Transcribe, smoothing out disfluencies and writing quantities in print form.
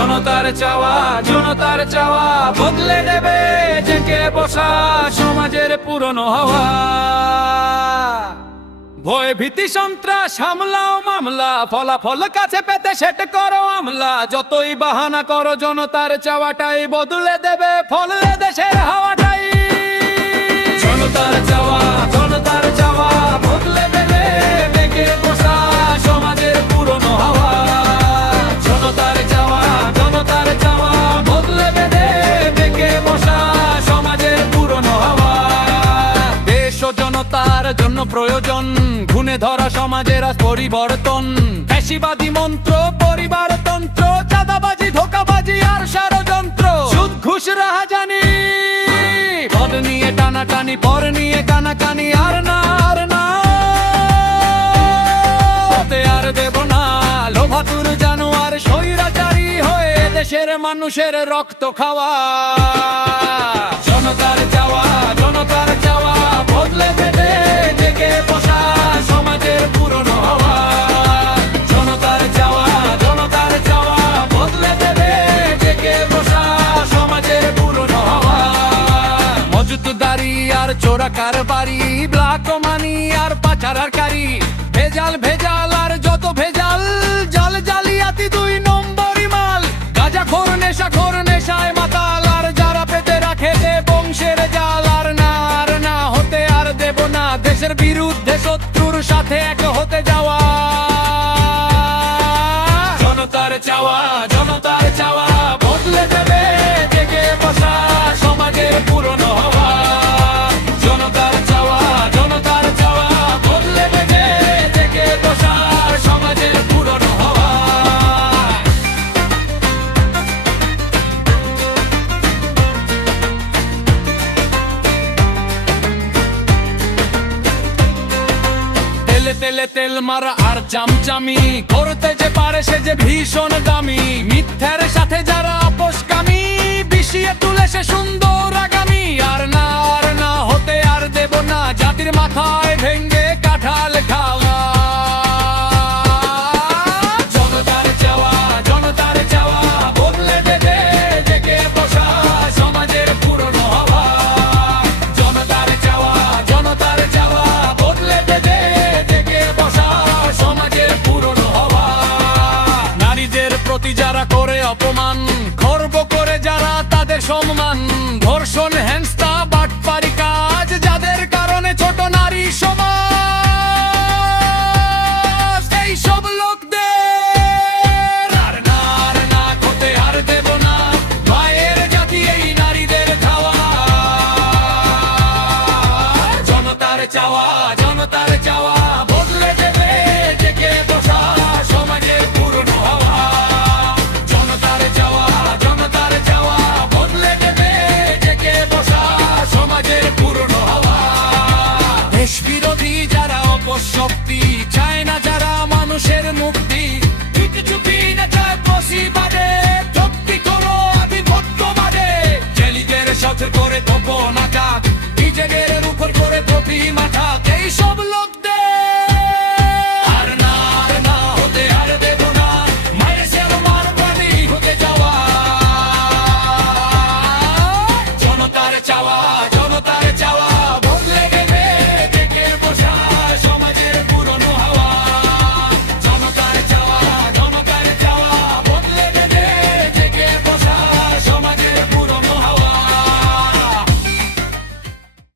জনতার চাওয়া বদলে দেবে জেগে বসা সমাজের পুরনো হাওয়া। ভয় ভীতি সন্ত্রাস হামলা ও মামলা, ফলাফল কাছে পেতে সেট করো আমলা। যতই বাহানা করো জনতার চাওয়াটাই বদলে দেবে ফলে দেশের হাওয়াটাই। জনতার চাওয়া বদলে দেবে জেগে বসা সমাজের পুরনো হাওয়া। জনতার চাওয়া বদলে দেবে জেগে বসা সমাজের পুরনো হাওয়া। দেশ ও জনতার জন্য প্রয়োজন গুণে ধরা সমাজের আজ পরিবর্তন। ফ্যাসিবাদী মন্ত্র, পরিবারতন্ত্র, চাঁদাবাজি, ধোঁকাবাজি আর ষড়যন্ত্র, সুদ ঘুষ রাহাজানি, পদ নিয়ে টানাটানি, পর নিয়ে কানাকানি। আর না হতে আর দেব না লোভাতুর জানোয়ার স্বৈরাচারী হয়ে দেশের মানুষের রক্ত খাওয়া। জনতার চাওয়া বদলে দেবে জেগে বসা সমাজের পুরনো হাওয়া। জনতার চাওয়া বদলে দেবে জেগে বসা সমাজের পুরনো হাওয়া। মজুতদারি আর চোরা কারবারি, ব্ল্যাক মানি আর পাচারকারী, ভেজাল আর যত ভেজাল, জাল জালিয়াতি 2 নম্বরি মাল। গাঁজাখোর নেশাখোর নেশায় মাতাল, আর যারা পেতে রাখে দে বংশের জাল। আর না হতে আর দেব না দেশের বিরুদ্ধে শত্রুর সাথে এক হতে যাওয়া। জনতার চাওয়া বদলে দেবে জেগে বসা সমাজের পুরনো হাওয়া। জনতার চাওয়া বদলে দেবে জেগে বসা সমাজের পুরনো হাওয়া। তেলে তেল মারা আর চামচামি করতে যে পারে সে যে ভীষণ দামি। মিথ্যার সাথে যারা আপোষকামী বিষিয়ে তুলে সে সুন্দর আগামী। আর না হতে আর দেব না জাতির মাথায় ভেঙ্গে কাঁঠাল খাওয়া। জনতার চাওয়া বদলে দেবে জেগে বসা সমাজের পুরনো হাওয়া। জনতার চাওয়া বদলে দেবে জেগে বসা সমাজের পুরনো হাওয়া। নারীদের প্রতি যারা করে অপমান, খর্ব করে যারা তাদের সম্মান, ধর্ষণ হেনস্থা বাটপারি কাজ যাদের কারণে ছোট নারী সমাজ, এই সব লোকদের আর না হতে আর দেব না মায়ের জাতি এই নারীদের খাওয়া। জনতার চাওয়া বদলে দেবে জেগে বসা সমাজের পুরনো হাওয়া। জনতার চাওয়া বদলে দেবে জেগে বসা সমাজের পুরনো হাওয়া। দেশ বিরোধী যারা অপশক্তি, চায় না যারা মানুষের মুক্তি, চুপি না চায় ফ্যাসিবাদে, চুক্তি করো আধিপত্যবাদে। জেলিদের সাথে করে তপ নাটক, নিজেদের উপর করে প্রতি মাথা